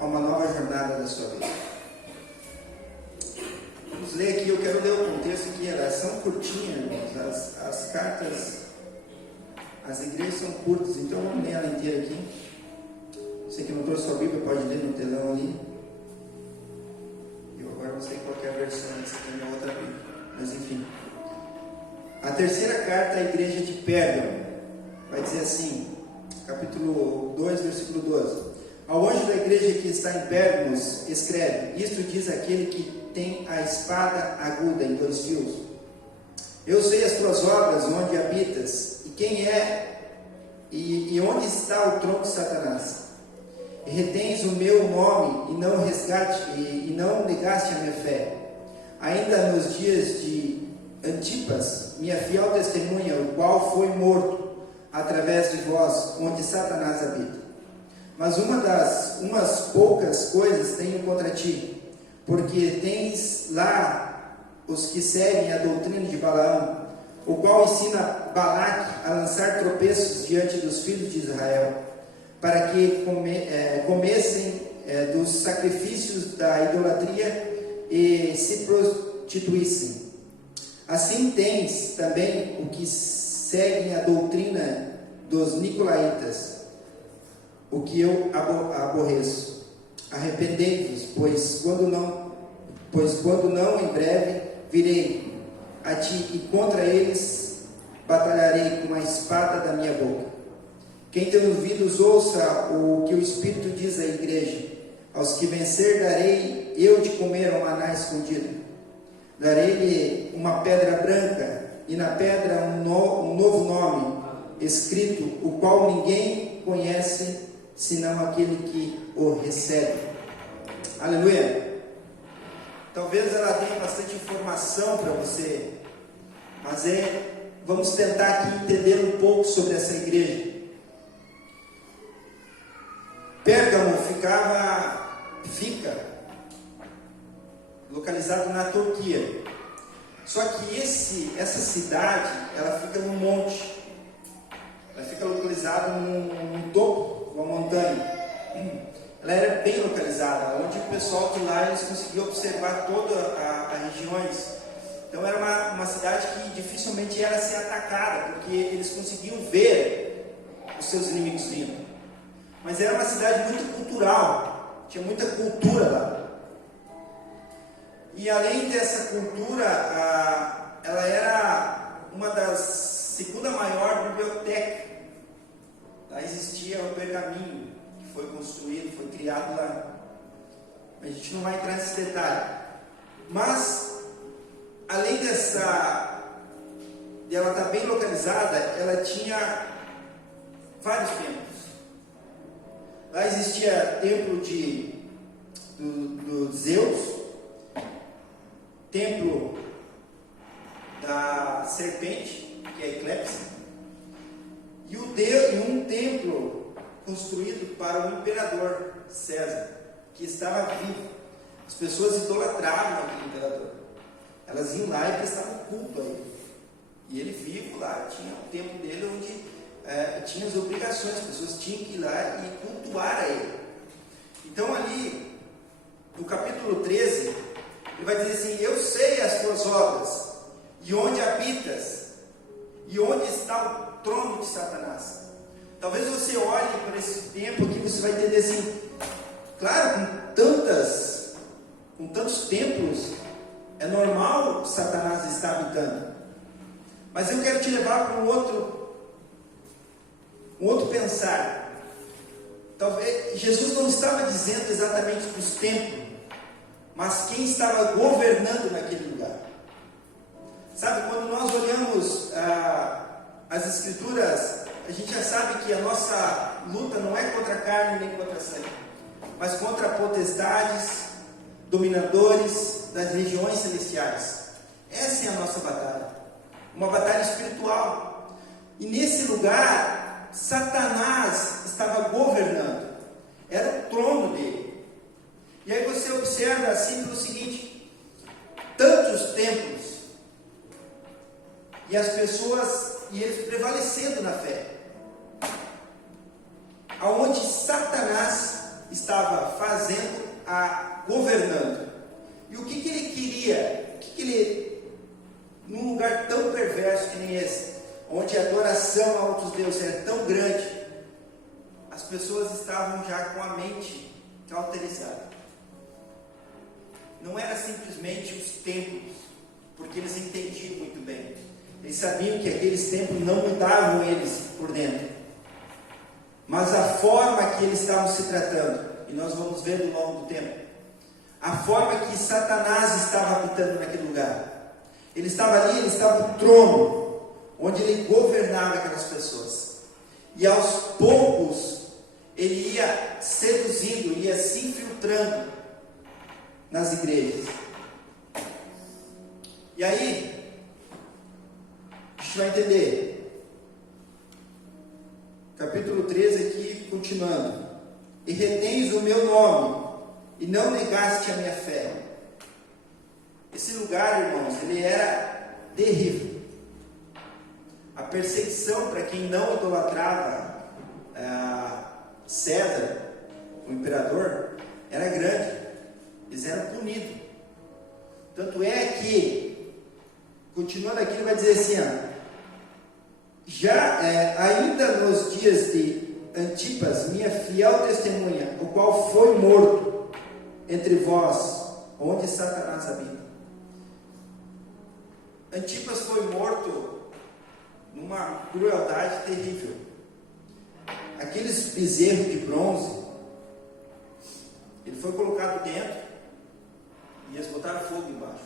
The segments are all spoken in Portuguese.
a uma nova jornada da sua vida. Vamos ler aqui, eu quero ler o contexto aqui, elas são curtinhas, irmãos, as cartas, as igrejas são curtas, então vamos ler ela inteira aqui. Você que não trouxe sua Bíblia pode ler no telão ali. Eu agora não sei qual é a versão, essa aqui é a minha outra Bíblia, mas enfim. A terceira carta à igreja de Pérgamo vai dizer assim, capítulo 2, versículo 12. Ao anjo da igreja que está em Pérgamos, escreve: isto diz aquele que tem a espada aguda em 2 fios. Eu sei as tuas obras, onde habitas, e quem é, e onde está o trono de Satanás. E retens o meu nome, e não negaste a minha fé. Ainda nos dias de Antipas, minha fiel testemunha, o qual foi morto através de vós, onde Satanás habita. Mas umas poucas coisas tenho contra ti, porque tens lá os que seguem a doutrina de Balaão, o qual ensina Balaque a lançar tropeços diante dos filhos de Israel, para que comessem dos sacrifícios da idolatria e se prostituíssem. Assim tens também o que seguem a doutrina dos nicolaítas, o que eu aborreço. Arrependei-vos, pois quando não em breve virei a ti e contra eles batalharei com a espada da minha boca. Quem tem ouvidos ouça o que o Espírito diz à igreja. Aos que vencer darei eu de comer ao maná escondido. Darei-lhe uma pedra branca e na pedra um novo nome escrito, o qual ninguém conhece senão aquele que o recebe. Aleluia! Talvez ela tenha bastante informação para você, mas vamos tentar aqui entender um pouco sobre essa igreja. Pérgamo fica localizado na Turquia. Só que essa cidade, ela fica num monte. Ela fica localizada num topo, uma montanha. Ela era bem localizada, onde o pessoal de lá eles conseguiam observar toda a regiões. Então era uma cidade que dificilmente era ser atacada, porque eles conseguiam ver os seus inimigos vindo. Mas era uma cidade muito cultural, tinha muita cultura lá. E além dessa cultura, ela era uma das segunda maior biblioteca. Lá existia o pergaminho que foi construído, foi criado lá. A gente não vai entrar nesse detalhe. Mas, além de ela estar bem localizada, ela tinha vários templos. Lá existia templo do Zeus, templo da serpente, que é a Eclipse, e um templo construído para o imperador César, que estava vivo. As pessoas idolatravam aquele imperador. Elas iam lá e prestavam culto a ele. E ele vivo lá, tinha o templo dele onde tinha as obrigações, as pessoas tinham que ir lá e cultuar a ele. Então ali, no capítulo 13, ele vai dizer assim: eu sei as tuas obras, e onde habitas, e onde está o trono de Satanás. Talvez você olhe para esse tempo aqui, você vai entender assim, claro, com tantos templos, é normal Satanás estar habitando. Mas eu quero te levar para um outro pensar. Talvez Jesus não estava dizendo exatamente dos templos, mas quem estava governando naquele lugar. Sabe, quando nós olhamos as Escrituras, a gente já sabe que a nossa luta não é contra a carne nem contra a sangue, mas contra potestades, dominadores das regiões celestiais. Essa é a nossa batalha, uma batalha espiritual. E nesse lugar, Satanás estava governando, era o trono dele. E aí você observa assim pelo seguinte: tantos templos, e as pessoas, e eles prevalecendo na fé, aonde Satanás estava fazendo, governando. E o que ele queria? Num lugar tão perverso que nem esse, onde a adoração a outros deuses era tão grande, as pessoas estavam já com a mente cauterizada. Não era simplesmente os templos, porque eles entendiam muito bem. Eles sabiam que aqueles templos não mudavam eles por dentro, mas a forma que eles estavam se tratando, e nós vamos ver ao longo do tempo, a forma que Satanás estava habitando naquele lugar. Ele estava ali, ele estava no trono, onde ele governava aquelas pessoas. E aos poucos, ele ia seduzindo, ia se infiltrando nas igrejas. E aí, a gente vai entender. Capítulo 13 aqui, continuando. E retens o meu nome, e não negaste a minha fé. Esse lugar, irmãos, ele era terrível. A perseguição para quem não idolatrava César, o imperador, era grande. Eles eram punidos. Tanto é que, continuando aqui, ele vai dizer assim, ainda nos dias de Antipas, minha fiel testemunha, o qual foi morto entre vós, onde Satanás habita. Antipas foi morto numa crueldade terrível. Aqueles bezerros de bronze, ele foi colocado dentro e eles botaram fogo embaixo.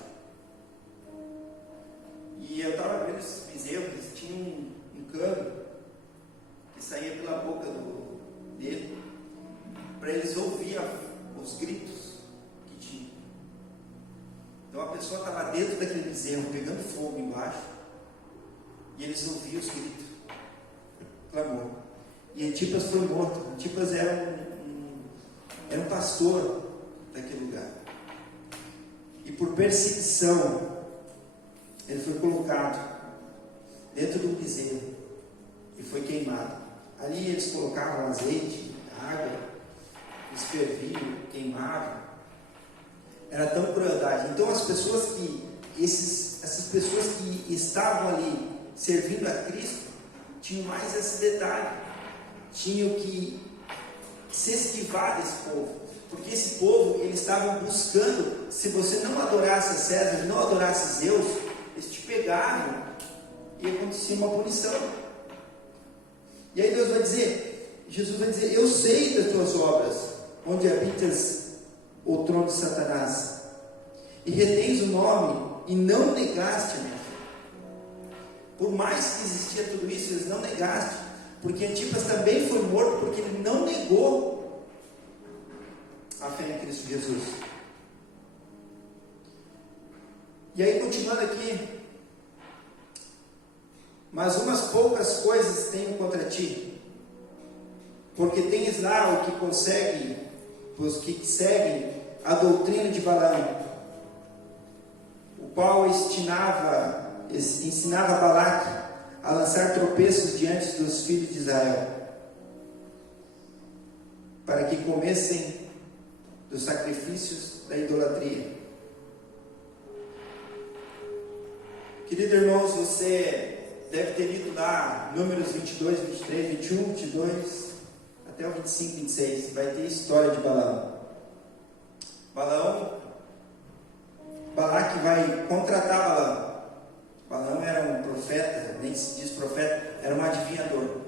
E eu estava vendo esses bezerros, eles tinham um cano que saía pela boca dele, para eles ouvir os gritos que tinha. Então a pessoa estava dentro daquele bezerro, pegando fogo embaixo, e eles ouviam os gritos, clamor. E Antipas foi morto. Antipas era um pastor daquele lugar. E por perseguição, ele foi colocado dentro do bezerro e foi queimado. Ali eles colocavam azeite, água, eles ferviam, queimavam. Era tão crueldade. Então essas pessoas que estavam ali servindo a Cristo tinham mais esse detalhe. Tinham que se esquivar desse povo, porque esse povo, eles estavam buscando, se você não adorasse a César, não adorasse Zeus, eles te pegavam e acontecia uma punição. E aí Jesus vai dizer, eu sei das tuas obras, onde habitas o trono de Satanás, e retens o nome, e não negaste a minha fé. Por mais que existia tudo isso, eles não negaste, porque Antipas também foi morto, porque ele não negou a fé em Cristo Jesus. E aí, continuando aqui, mas umas poucas coisas tenho contra ti, porque tens lá os que seguem a doutrina de Balaão, o qual ensinava Balaque a lançar tropeços diante dos filhos de Israel, para que comessem dos sacrifícios da idolatria. Querido irmãos, você deve ter lido lá Números 22, 23, 21, 22 até o 25, 26. Vai ter história de Balaão. Balaque vai contratar Balaão. Balaão era um profeta, nem se diz profeta, era um adivinhador.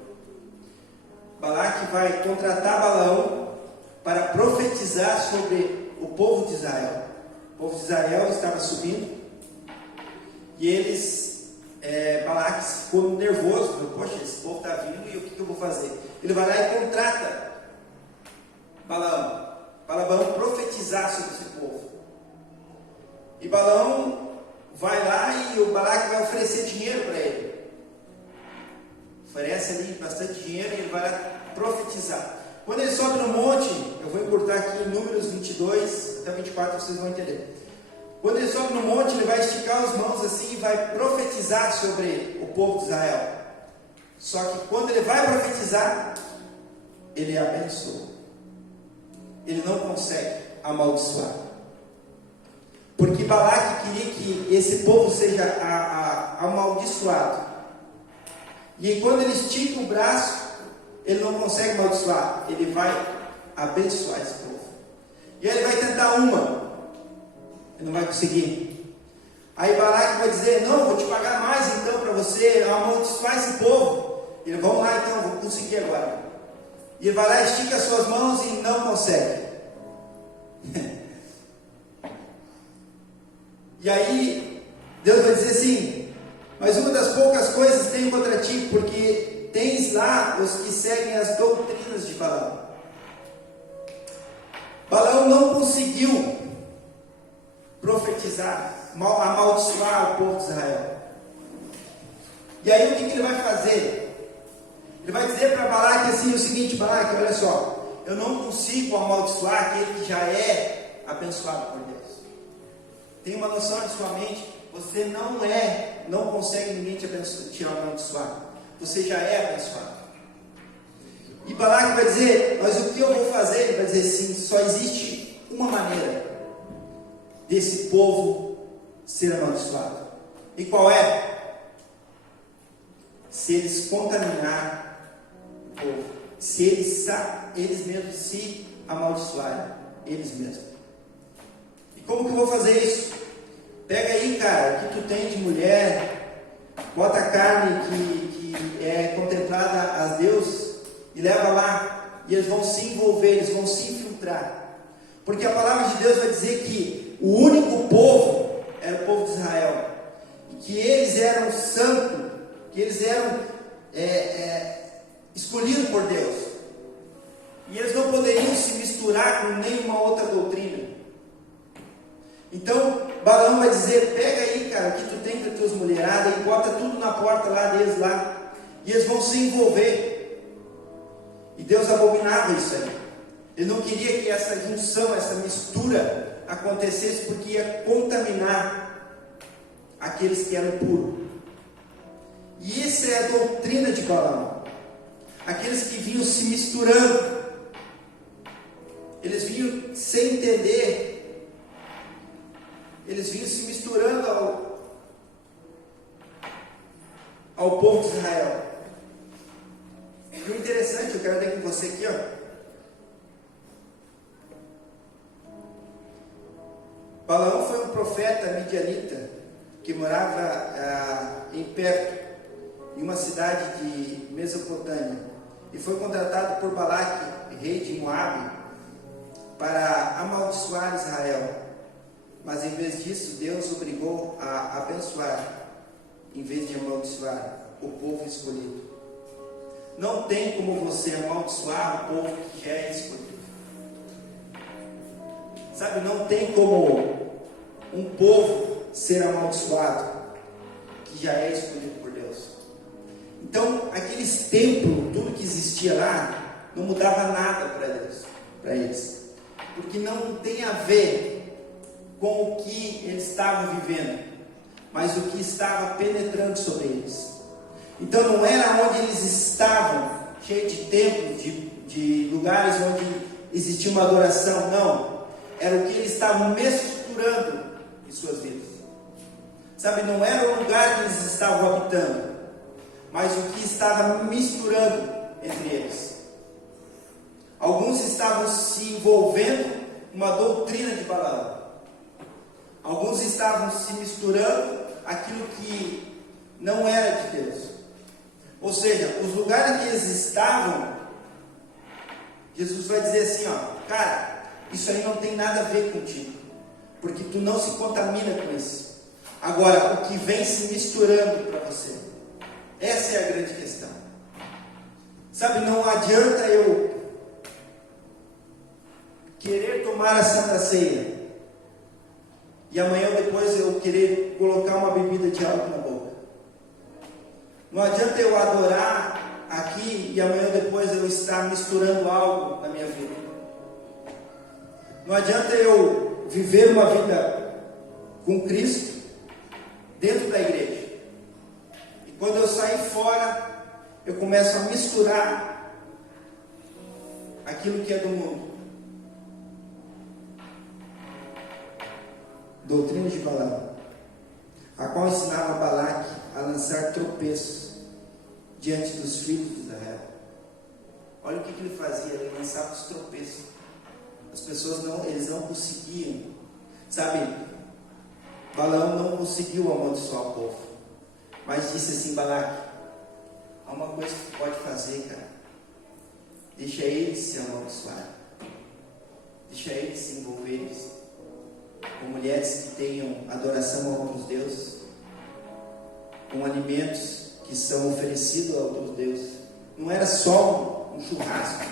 Balaque vai contratar Balaão para profetizar sobre o povo de Israel. O povo de Israel estava subindo e Balaque ficou nervoso, falou, poxa, esse povo está vindo e o que eu vou fazer? Ele vai lá e contrata Balaão para Balaão profetizar sobre esse povo. E Balaão vai lá e o Balaque vai oferecer dinheiro para ele. Oferece ali bastante dinheiro e ele vai lá profetizar. Quando ele sobe no monte, eu vou encurtar aqui em Números 22 até 24, vocês vão entender. Quando ele sobe no monte, ele vai esticar as mãos assim e vai profetizar sobre o povo de Israel. Só que quando ele vai profetizar, ele abençoa. ele não consegue amaldiçoar. Porque Balaque queria que esse povo seja amaldiçoado. E quando ele estica o braço, ele não consegue amaldiçoar, ele vai abençoar esse povo. E aí ele vai tentar uma, ele não vai conseguir. Aí Balaque vai dizer: não, vou te pagar mais então para você amaldiçoar esse povo. E ele: vamos lá então, vou conseguir agora. E ele vai lá, estica as suas mãos e não consegue. E aí Deus vai dizer assim: mas uma das poucas coisas tenho contra ti, porque tens lá os que seguem as doutrinas de Balaão. Balaão não conseguiu profetizar, amaldiçoar o povo de Israel. E aí o que ele vai fazer? Ele vai dizer para Balaque assim o seguinte: Balaque, olha só, eu não consigo amaldiçoar aquele que já é abençoado por Deus. Tenha uma noção de sua mente, você não consegue ninguém te abençoar. Você já é abençoado. E Balaque vai dizer: mas o que eu vou fazer? Ele vai dizer assim: só existe uma maneira desse povo ser amaldiçoado. E qual é? Se eles contaminar o povo, se eles mesmos se amaldiçoarem, eles mesmos. E como que eu vou fazer isso? Pega aí, cara, o que tu tem de mulher, bota a carne que é contemplada a Deus e leva lá, e eles vão se envolver, eles vão se infiltrar. Porque a palavra de Deus vai dizer que o único povo era o povo de Israel, e que eles eram santos, que eles eram escolhidos por Deus, e eles não poderiam se misturar com nenhuma outra doutrina. Então Balaão vai dizer: pega aí, cara, o que tu tem para tuas mulheradas, e bota tudo na porta lá deles lá, e eles vão se envolver. E Deus abominava isso aí. Ele não queria que essa junção, essa mistura acontecesse, porque ia contaminar aqueles que eram puros. E essa é a doutrina de Balaão. Aqueles que vinham se misturando, eles vinham sem entender, eles vinham se misturando ao povo de Israel. E o interessante, eu quero ler com você aqui, ó. Balaão foi um profeta midianita que morava em perto, em uma cidade de Mesopotâmia, e foi contratado por Balaque, rei de Moabe, para amaldiçoar Israel. Mas em vez disso, Deus obrigou a abençoar, em vez de amaldiçoar o povo escolhido. Não tem como você amaldiçoar o povo que já é escolhido. Sabe, não tem como um povo ser amaldiçoado que já é escolhido por Deus. Então, aqueles templos, tudo que existia lá, não mudava nada para Deus, para eles, porque não tem a ver com o que eles estavam vivendo, mas o que estava penetrando sobre eles. Então não era onde eles estavam, cheio de templos, de lugares onde existia uma adoração, não. Era o que eles estavam misturando em suas vidas. Sabe, não era o lugar que eles estavam habitando, mas o que estava misturando entre eles. Alguns estavam se envolvendo em uma doutrina de Balaão. Alguns estavam se misturando aquilo que não era de Deus. Ou seja, os lugares que eles estavam, Jesus vai dizer assim, ó: cara, isso aí não tem nada a ver contigo, porque tu não se contamina com isso. Agora, o que vem se misturando para você, essa é a grande questão. Sabe, não adianta eu querer tomar a Santa Ceia e amanhã ou depois eu querer colocar uma bebida de álcool na boca. Não adianta eu adorar aqui e amanhã ou depois eu estar misturando algo na minha vida. Não adianta eu viver uma vida com Cristo dentro da igreja e quando eu sair fora eu começo a misturar aquilo que é do mundo. doutrina de Balaão, a qual ensinava Balaque a lançar tropeços diante dos filhos de Israel. Olha o que ele fazia, ele lançava os tropeços. As pessoas eles não conseguiam, sabe? Balaão não conseguiu amaldiçoar o povo, mas disse assim: Balaque, há uma coisa que tu pode fazer, cara. Deixa eles se amaldiçoarem, deixa eles se envolverem com mulheres que tenham adoração a outros deuses, com alimentos que são oferecidos a outros deuses. Não era só um churrasco,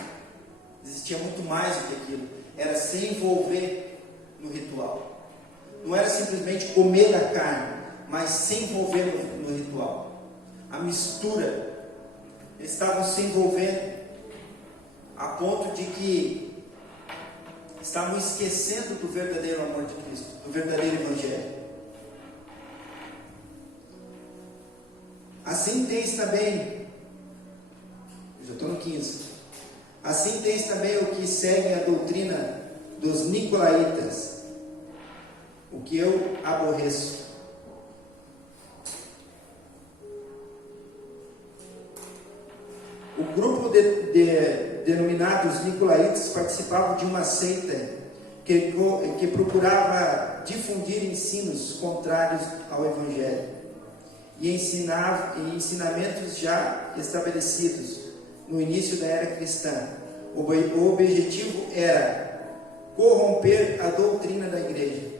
existia muito mais do que aquilo. Era se envolver no ritual. Não era simplesmente comer da carne, mas se envolver no ritual. A mistura. Eles estavam se envolvendo a ponto de que estavam esquecendo do verdadeiro amor de Cristo, do verdadeiro Evangelho. Assim tens também, eu já estou no 15. Assim tens também o que seguem a doutrina dos nicolaítas, o que eu aborreço. O grupo denominados nicolaítas participavam de uma seita que procurava difundir ensinos contrários ao Evangelho e ensinamentos já estabelecidos no início da era cristã. O objetivo era corromper a doutrina da igreja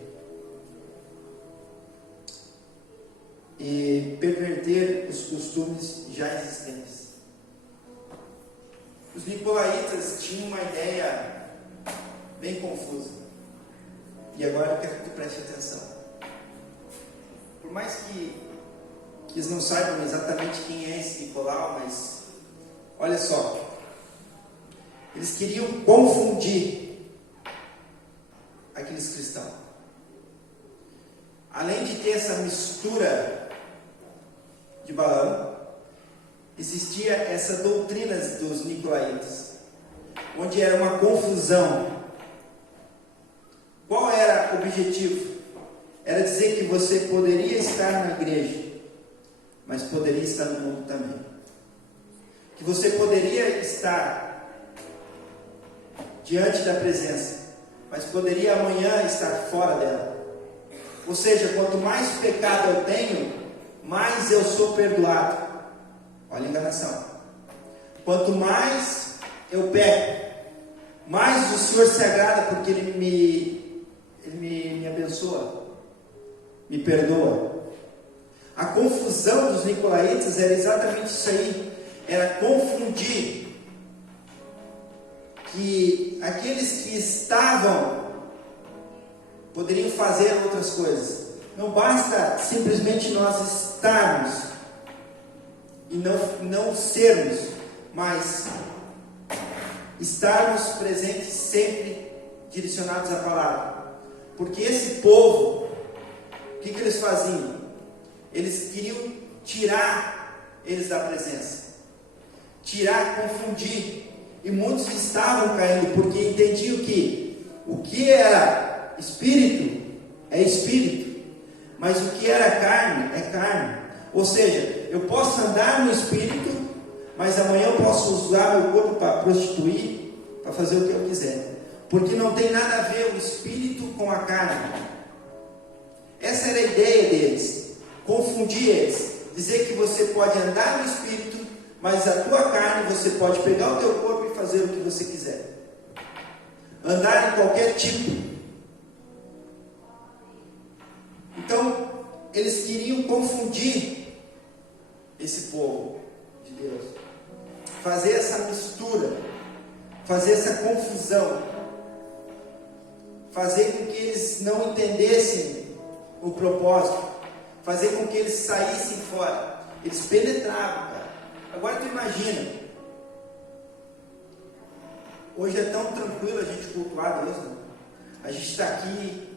e perverter os costumes já existentes. Os nicolaítas tinham uma ideia bem confusa. E agora eu quero que tu preste atenção. Por mais que eles não saibam exatamente quem é esse Nicolau, mas olha só. Eles queriam confundir aqueles cristãos. Além de ter essa mistura de Balaão, existia essa doutrina dos nicolaítas, onde era uma confusão. Qual era o objetivo? Era dizer que você poderia estar na igreja, mas poderia estar no mundo também. Que você poderia estar diante da presença, mas poderia amanhã estar fora dela. Ou seja, quanto mais pecado eu tenho, mais eu sou perdoado. Olha a enganação. Quanto mais eu peco, mais o Senhor se agrada, porque Ele me abençoa, me perdoa. A confusão dos nicolaítas era exatamente isso aí. Era confundir que aqueles que estavam poderiam fazer outras coisas. Não basta simplesmente nós estarmos e não sermos, mas estarmos presentes sempre direcionados à palavra. Porque esse povo, o que eles faziam? Eles queriam tirar eles da presença, tirar, confundir. E muitos estavam caindo porque entendiam que o que era espírito é espírito, mas o que era carne é carne. Ou seja, eu posso andar no espírito, mas amanhã eu posso usar meu corpo para prostituir, para fazer o que eu quiser, porque não tem nada a ver o espírito com a carne. Essa era a ideia deles, confundir eles, dizer que você pode andar no espírito, mas a tua carne você pode pegar o teu corpo e fazer o que você quiser, andar em qualquer tipo. Então eles queriam confundir esse povo de Deus, fazer essa mistura, fazer essa confusão, fazer com que eles não entendessem o propósito, fazer com que eles saíssem fora. Eles penetravam, cara. Agora tu imagina, hoje é tão tranquilo a gente cultuar Deus, né? A gente está aqui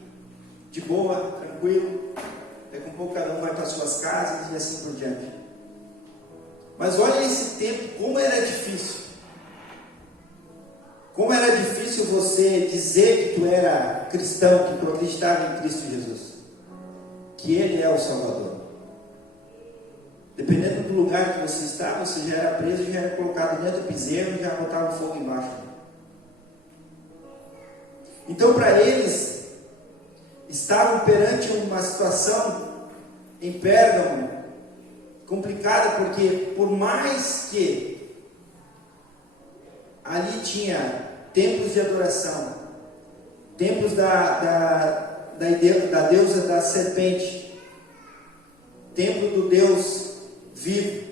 de boa, tranquilo, daqui a pouco cada um vai para suas casas e assim por diante. Mas olha esse tempo, como era difícil, Como era difícil você dizer que tu era cristão, que tu acreditava em Cristo Jesus, que Ele é o Salvador. Dependendo do lugar que você está, você já era preso, já era colocado dentro do piseiro e já botava fogo embaixo. Então, para eles, estavam perante uma situação em Pérgamo complicada, porque por mais que ali tinha templos de adoração, templos da deusa da serpente, templo do Deus vivo,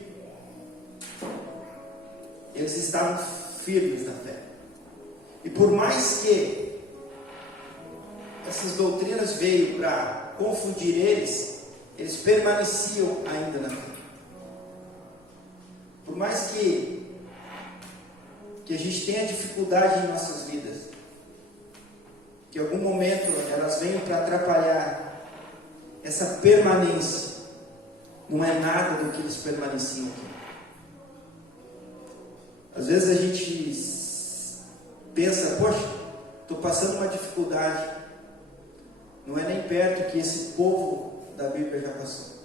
eles estavam firmes na fé. E por mais que essas doutrinas veio para confundir eles permaneciam ainda na fé. Por mais que a gente tenha dificuldade em nossas vidas, que em algum momento elas venham para atrapalhar essa permanência, não é nada do que eles permaneciam aqui. Às vezes a gente pensa, poxa, estou passando uma dificuldade. Não é nem perto que esse povo da Bíblia já passou.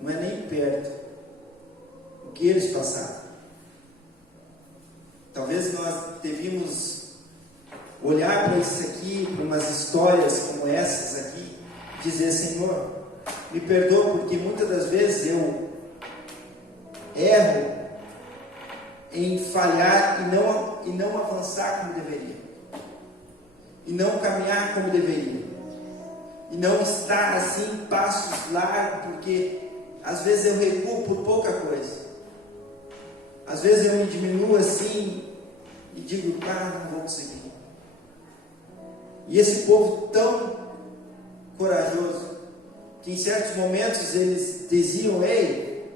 Não é nem perto o que eles passaram. Talvez nós devíamos olhar para isso aqui, para umas histórias como essas aqui, e dizer, Senhor, me perdoa, porque muitas das vezes eu erro em falhar e não avançar como deveria, e não caminhar como deveria, e não estar assim passos largos, porque às vezes eu recuo por pouca coisa, às vezes eu me diminuo assim e digo, não vou conseguir. E esse povo tão corajoso, que em certos momentos eles diziam, ei,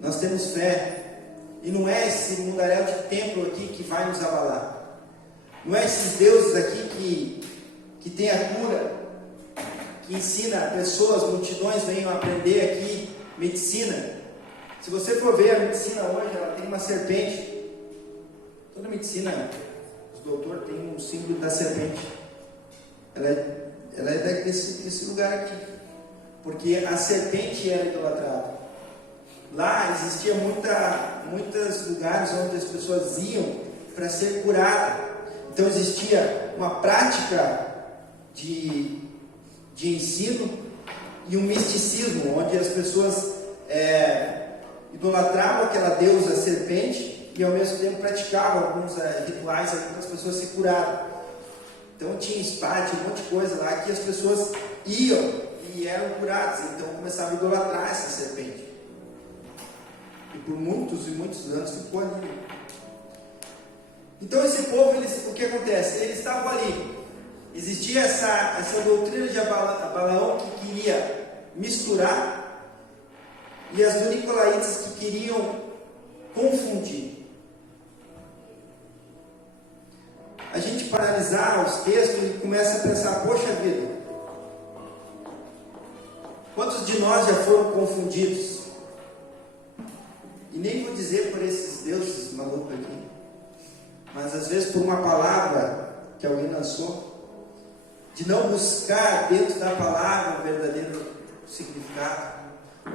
nós temos fé, e não é esse mundaréu de templo aqui que vai nos abalar, não é esses deuses aqui que tem a cura, que ensina pessoas, multidões venham aprender aqui medicina. Se você for ver a medicina hoje, ela tem uma serpente. Toda medicina, os doutores têm um símbolo da serpente. Ela é desse lugar aqui, porque a serpente era idolatrada. Lá existia muitos lugares onde as pessoas iam para ser curadas. Então existia uma prática de ensino e um misticismo, onde as pessoas idolatravam aquela deusa serpente e ao mesmo tempo praticavam alguns rituais para as pessoas se curarem. Então tinha spa, tinha um monte de coisa lá que as pessoas iam e eram curadas, então começavam a idolatrar essa serpente. E por muitos e muitos anos ficou ali. Então esse povo, o que acontece? Eles estavam ali. Existia essa doutrina de Balaão que queria misturar, e as do Nicolaítas que queriam confundir. A gente para analisar os textos e começa a pensar, poxa vida, quantos de nós já foram confundidos? E nem vou dizer por esses deuses malucos aqui, mas às vezes por uma palavra que alguém lançou, de não buscar dentro da palavra o verdadeiro significado.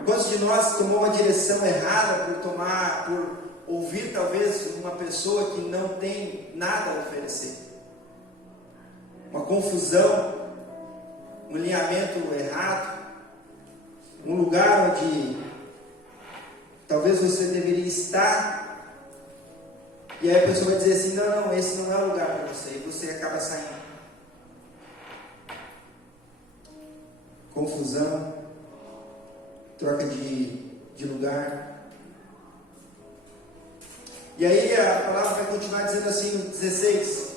Quantos de nós tomou uma direção errada por ouvir talvez uma pessoa que não tem nada a oferecer? Uma confusão, um alinhamento errado, um lugar onde talvez você deveria estar, e aí a pessoa vai dizer assim, não, esse não é o lugar para você, e você acaba saindo. Confusão, troca de lugar. E aí a palavra vai continuar dizendo assim no 16: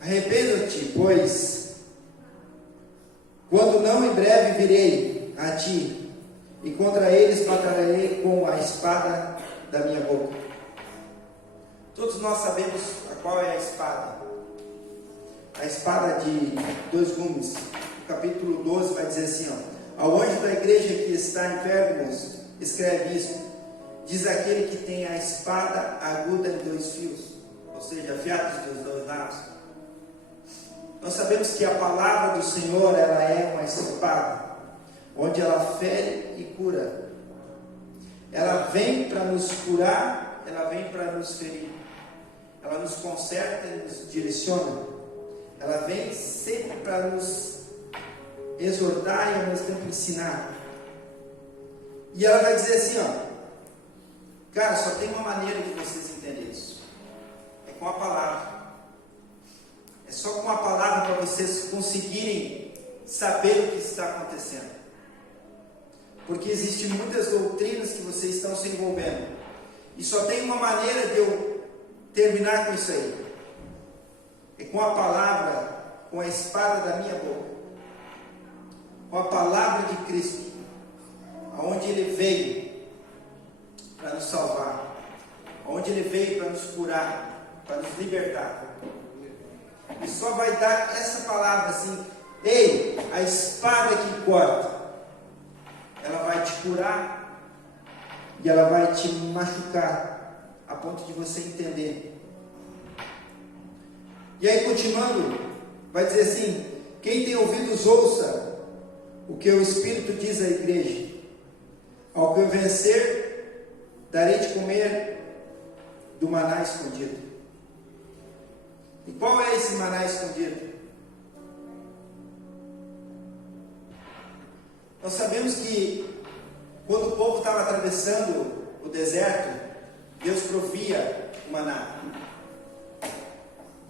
arrependa-te, pois, quando não em breve virei a ti, e contra eles batalharei com a espada da minha boca. Todos nós sabemos qual é a espada. A espada de dois gumes. No capítulo 12 vai dizer assim, ao anjo da igreja que está em Pérgamos, escreve isso: diz aquele que tem a espada aguda em 2 fios, ou seja, afiados dos 2 lados. Nós sabemos que a palavra do Senhor, ela é uma espada, onde ela fere e cura. Ela vem para nos curar, ela vem para nos ferir. Ela nos conserta e nos direciona. Ela vem sempre para nos exortar e ao mesmo tempo ensinar. E ela vai dizer assim, cara, só tem uma maneira de vocês entenderem isso. É com a palavra. É só com a palavra para vocês conseguirem saber o que está acontecendo. Porque existem muitas doutrinas que vocês estão se envolvendo. E só tem uma maneira de eu terminar com isso aí. É com a palavra, com a espada da minha boca. Com a palavra de Cristo. Aonde Ele veio para nos salvar. Aonde Ele veio para nos curar, para nos libertar. E só vai dar essa palavra assim: ei, a espada que corta, ela vai te curar e ela vai te machucar a ponto de você entender. E aí, continuando, vai dizer assim: quem tem ouvidos, ouça o que o Espírito diz à igreja. Ao que eu vencer, darei de comer do maná escondido. E qual é esse maná escondido? Nós sabemos que quando o povo estava atravessando o deserto, Deus provia o maná.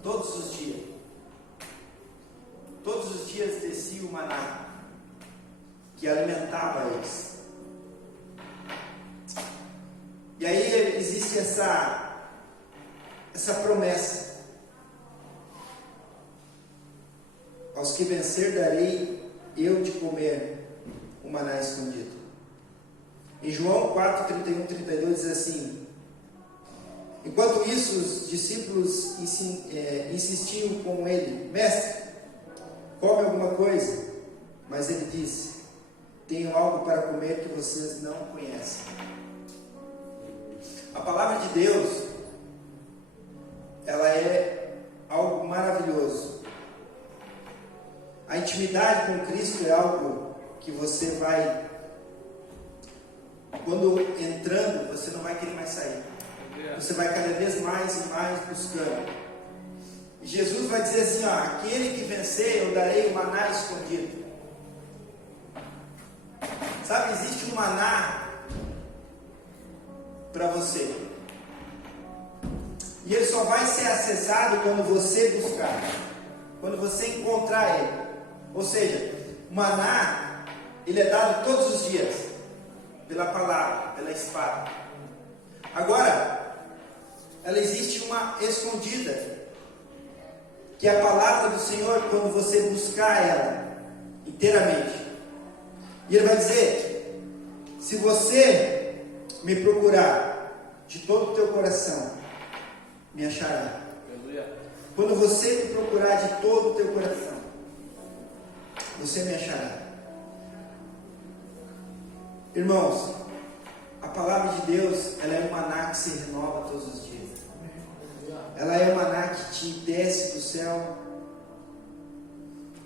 Todos os dias. Todos os dias descia o maná, que alimentava eles. E aí existe essa promessa: aos que vencer darei eu de comer o maná escondido. Em João 4, 31, 32 diz assim: enquanto isso os discípulos insistiam com ele: mestre, come alguma coisa. Mas ele disse: tenho algo para comer que vocês não conhecem. A palavra de Deus, ela é algo maravilhoso. A intimidade com Cristo é algo que você vai, quando entrando, você não vai querer mais sair. Você vai cada vez mais e mais buscando. E Jesus vai dizer assim: aquele que vencer, eu darei o maná escondido. Sabe, existe um maná para você. E ele só vai ser acessado quando você buscar, quando você encontrar ele. Ou seja, o maná, ele é dado todos os dias, pela palavra, pela espada. Agora, ela existe uma escondida, que é a palavra do Senhor, quando você buscar ela inteiramente. E ele vai dizer: se você me procurar de todo o teu coração, me achará. Quando você me procurar de todo o teu coração, você me achará. Irmãos, a palavra de Deus, ela é um maná que se renova todos os dias. Ela é um maná que te desce do céu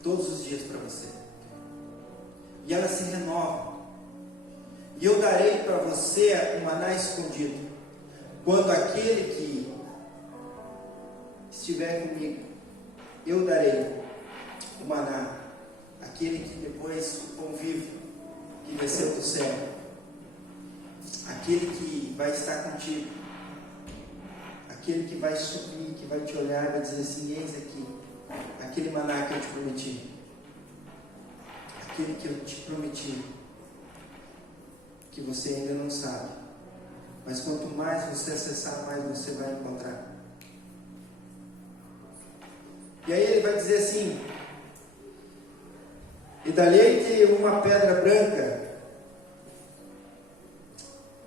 todos os dias para você. E ela se renova. E eu darei para você um maná escondido, quando aquele que estiver comigo, eu darei o maná, aquele que depois o pão vivo, que desceu do céu, aquele que vai estar contigo, aquele que vai subir, que vai te olhar e vai dizer assim: eis aqui, aquele maná que eu te prometi, aquele que eu te prometi, que você ainda não sabe, mas quanto mais você acessar, mais você vai encontrar. E aí ele vai dizer assim: e dali-te uma pedra branca,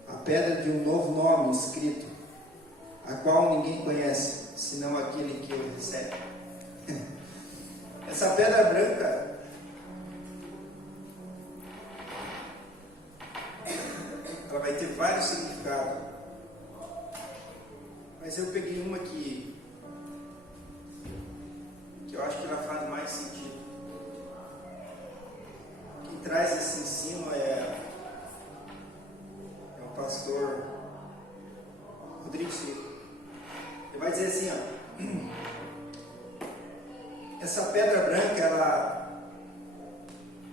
a pedra de um novo nome escrito, a qual ninguém conhece, senão aquele que o recebe. Essa pedra branca, ela vai ter vários significados. Mas eu peguei uma que eu acho que ela faz mais sentido. Quem traz esse ensino é o pastor Rodrigo Silva. Ele vai dizer assim, essa pedra branca, ela,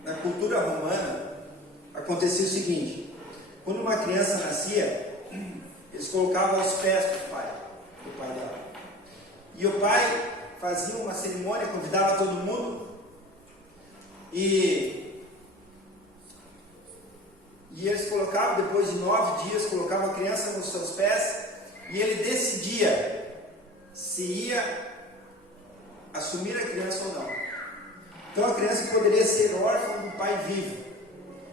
na cultura romana, acontecia o seguinte: quando uma criança nascia, eles colocavam aos pés do pai dela. E o pai fazia uma cerimônia, convidava todo mundo, e eles colocavam, depois de 9 dias, colocavam a criança nos seus pés, e ele decidia se ia assumir a criança ou não. Então a criança poderia ser órfã do pai vivo.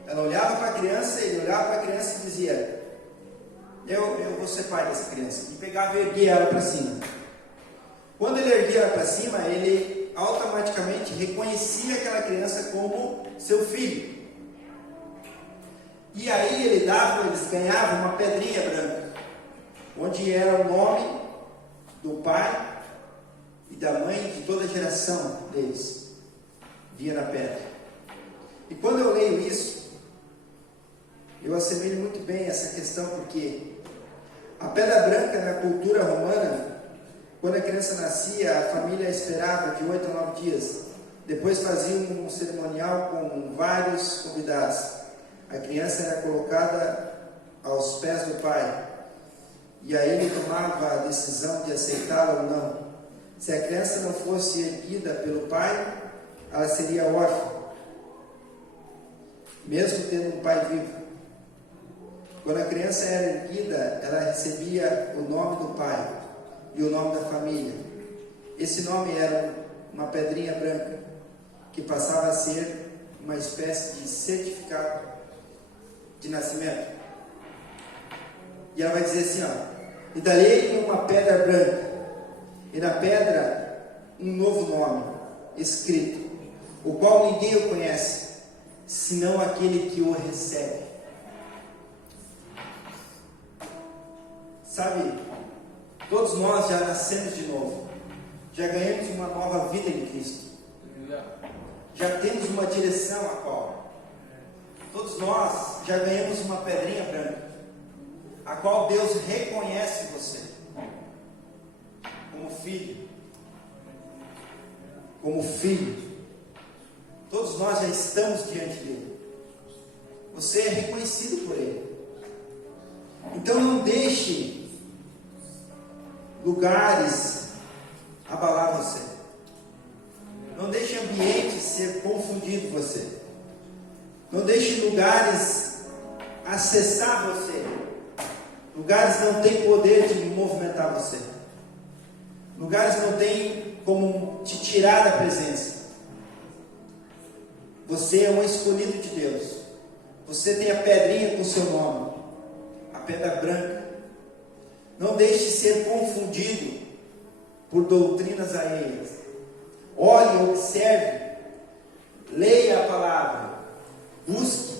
Ela olhava para a criança, ele olhava para a criança e dizia: eu vou ser pai dessa criança. E pegava e erguia ela para cima. Quando ele erguia ela para cima, ele automaticamente reconhecia aquela criança como seu filho. E aí eles ganhavam uma pedrinha branca, onde era o nome do pai e da mãe de toda a geração deles, via na pedra. E quando eu leio isso, eu assemelho muito bem essa questão, porque a pedra branca na cultura romana, quando a criança nascia, a família esperava de 8 a 9 dias. Depois fazia um cerimonial com vários convidados. A criança era colocada aos pés do pai, e aí ele tomava a decisão de aceitá-la ou não. Se a criança não fosse erguida pelo pai, ela seria órfã, mesmo tendo um pai vivo. Quando a criança era erguida, ela recebia o nome do pai e o nome da família. Esse nome era uma pedrinha branca, que passava a ser uma espécie de certificado de nascimento. E ela vai dizer assim, e dali uma pedra branca, e na pedra um novo nome escrito, o qual ninguém o conhece, senão aquele que o recebe. Sabe, todos nós já nascemos de novo, já ganhamos uma nova vida em Cristo, já temos uma direção a qual, todos nós já ganhamos uma pedrinha branca, a qual Deus reconhece você como filho, todos nós já estamos diante dele, você é reconhecido por ele. Então não deixe lugares abalar você, não deixe ambiente ser confundido você, não deixe lugares acessar você, lugares não têm poder de movimentar você, lugares não têm como te tirar da presença. Você é um escolhido de Deus, você tem a pedrinha com seu nome, a pedra branca. Não deixe ser confundido por doutrinas alheias. Olhe, observe, leia a palavra, busque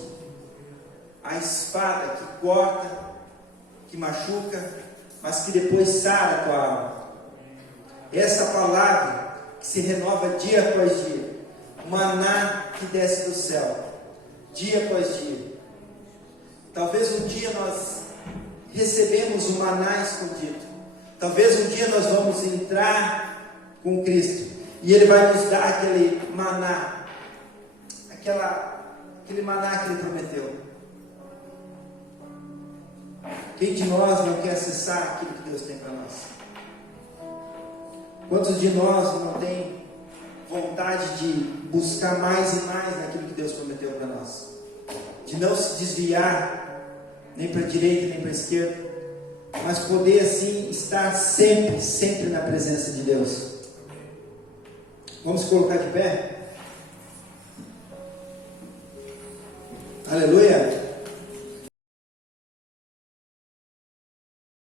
a espada que corta, que machuca, mas que depois sara a tua alma. Essa palavra que se renova dia após dia, o maná que desce do céu, dia após dia. Talvez um dia nós recebemos o maná escondido. Talvez um dia nós vamos entrar com Cristo e Ele vai nos dar aquele maná, aquele maná que Ele prometeu. Quem de nós não quer acessar aquilo que Deus tem para nós? Quantos de nós não tem vontade de buscar mais e mais naquilo que Deus prometeu para nós? De não se desviar nem para a direita, nem para a esquerda, mas poder assim estar sempre, sempre na presença de Deus. Vamos colocar de pé? Aleluia!